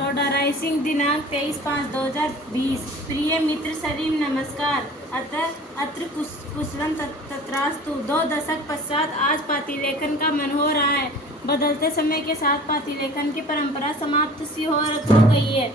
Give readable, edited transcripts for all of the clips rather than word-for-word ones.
टोडराइसिंग दिनांक 23/5/2020। प्रिय मित्र सलीम नमस्कार। अत्र कुशलम तत्रास्तु। 2 दशक पश्चात आज पाती लेखन का मन हो रहा है। बदलते समय के साथ पाती लेखन की परंपरा समाप्त सी हो गई है।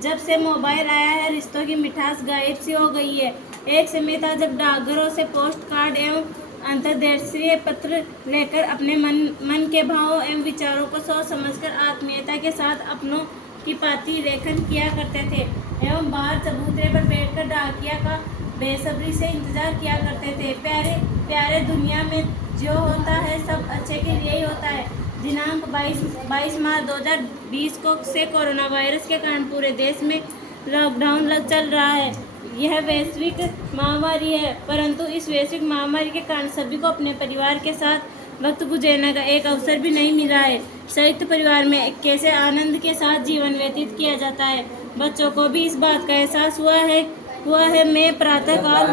जब से मोबाइल आया है रिश्तों की मिठास गायब सी हो गई है। एक समय था जब डाकघरों से पोस्ट कार्ड एवं अंतर्देशीय पत्र लेकर अपने मन के भावों एवं विचारों को सोच समझकर आत्मीयता के साथ अपनों की पाती लेखन किया करते थे एवं बाहर चबूतरे पर बैठकर डाकिया का बेसब्री से इंतजार किया करते थे। प्यारे प्यारे, दुनिया में जो होता है सब अच्छे के लिए ही होता है। दिनांक 22 मार्च 2020 को से कोरोना वायरस के कारण पूरे देश में लॉकडाउन चल रहा है। यह वैश्विक महामारी है, परंतु इस वैश्विक महामारी के कारण सभी को अपने परिवार के साथ वक्त गुजरने का एक अवसर भी नहीं मिला है। संयुक्त परिवार में कैसे आनंद के साथ जीवन व्यतीत किया जाता है, बच्चों को भी इस बात का एहसास हुआ है। मैं प्रातःकाल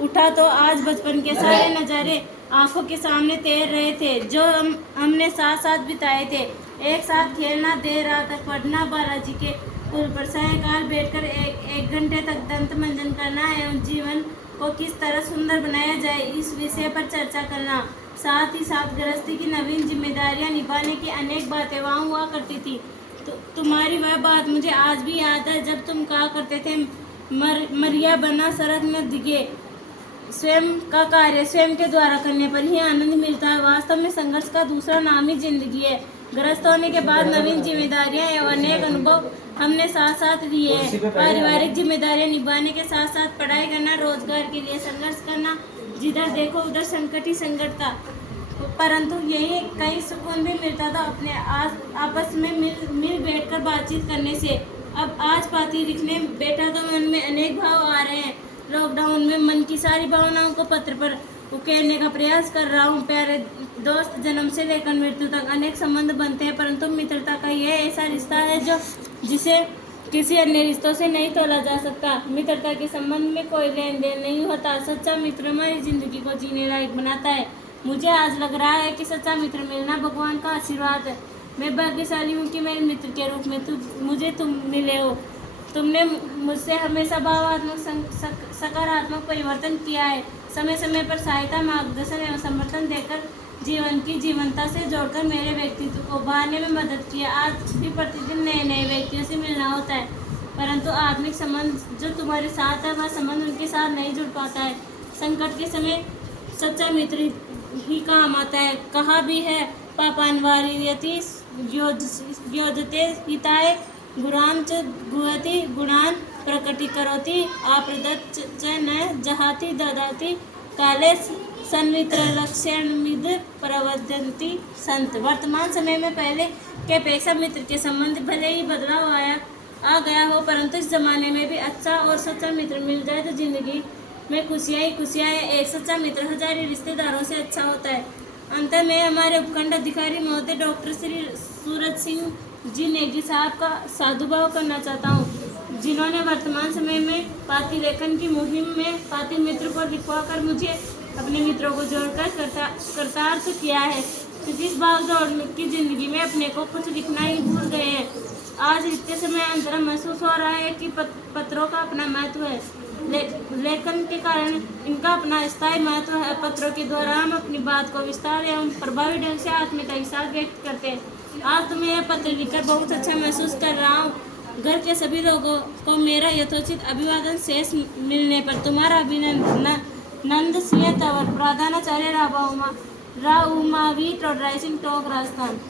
उठा तो आज बचपन के सारे नज़ारे आंखों के सामने तैर रहे थे जो हमने साथ साथ बिताए थे। एक साथ खेलना, देर रात तक पढ़ना, बालाजी के पुल पर सायंकाल बैठकर एक घंटे तक दंत मंजन करना एवं जीवन को किस तरह सुंदर बनाया जाए इस विषय पर चर्चा करना। साथ ही साथ गृहस्थी की नवीन जिम्मेदारियां निभाने की अनेक बातें वहाँ हुआ करती थी। तुम्हारी वह बात मुझे आज भी याद है जब तुम कहा करते थे मरिया बना सड़क में दिखे। स्वयं का कार्य स्वयं के द्वारा करने पर ही आनंद मिलता है। वास्तव में संघर्ष का दूसरा नाम ही जिंदगी है। ग्रस्त होने के बाद नवीन जिम्मेदारियां एवं अनेक अनुभव हमने साथ साथ लिए हैं। पारिवारिक जिम्मेदारियां निभाने के साथ साथ पढ़ाई करना, रोजगार के लिए संघर्ष करना, जिधर देखो उधर संकट ही संकट था, परंतु यही कई सुकून भी मिलता था अपने आपस में मिल बैठकर बातचीत करने से। अब आज पाती लिखने बैठा तो मन में अनेक भाव आ रहे हैं। लॉकडाउन में मन की सारी भावनाओं को पत्र पर उकेरने का प्रयास कर रहा हूँ। प्यारे दोस्त, जन्म से लेकर मृत्यु तक अनेक संबंध बनते हैं, परंतु मित्रता का यह ऐसा रिश्ता है जिसे किसी अन्य रिश्तों से नहीं तोला जा सकता। मित्रता के संबंध में कोई लेन देन नहीं होता। सच्चा मित्र हमारी जिंदगी को जीने लायक बनाता है। मुझे आज लग रहा है कि सच्चा मित्र मिलना भगवान का आशीर्वाद है। मैं भाग्यशाली हूँ कि मेरे मित्र के रूप में मुझे तुम मिले हो। तुमने मुझसे हमेशा भावात्मक सकारात्मक परिवर्तन किया है। समय समय पर सहायता, मार्गदर्शन एवं समर्थन देकर जीवन की जीवंतता से जोड़कर मेरे व्यक्तित्व को उभारने में मदद किया। आज भी प्रतिदिन नए नए व्यक्तियों से मिलना होता है, परंतु आत्मिक संबंध जो तुम्हारे साथ है वह संबंध उनके साथ नहीं जुड़ पाता है। संकट के समय सच्चा मित्र ही काम आता है। कहा भी है पापान्वार्यति योजते हिताय गुणान् च गुहति गुणान् प्रकटीकरोति आप्रदत् च न जहाति ददाति काले सन्मित्रलक्षणमिद प्रवदन्ति संत। वर्तमान समय में पहले के अपेक्षा मित्र के संबंध भले ही बदलाव आ गया हो, परंतु इस जमाने में भी अच्छा और सच्चा मित्र मिल जाए तो जिंदगी में खुशियाँ ही खुशियाँ हैं। एक सच्चा मित्र हजारों रिश्तेदारों से अच्छा होता है। अंत में हमारे उपखंड अधिकारी महोदय डॉक्टर श्री सूरज सिंह जी नेगी साहब का साधुभाव करना चाहता हूँ, जिन्होंने वर्तमान समय में पाती लेखन की मुहिम में पाती मित्र को लिखवाकर मुझे अपने मित्रों को जोड़कर कृतार्थ किया है। क्योंकि इस भागदौड़ की जिंदगी में अपने को कुछ लिखना ही भूल गए हैं। आज लिखते समय अंतरा महसूस हो रहा है कि पत्रों का अपना महत्व है। लेखन के कारण इनका अपना स्थायी महत्व है। पत्रों के द्वारा हम अपनी बात को विस्तार एवं प्रभावी ढंग से आत्मीयता के साथ व्यक्त करते हैं। आज तुम्हें यह पत्र लिखकर बहुत अच्छा महसूस कर रहा हूँ। घर के सभी लोगों को मेरा यथोचित अभिवादन। शेष मिलने पर तुम्हारा अभिनंदन सिंह तंवर, प्रधानाचार्य राउमावी, टोडराइसिंग टोंक, राजस्थान।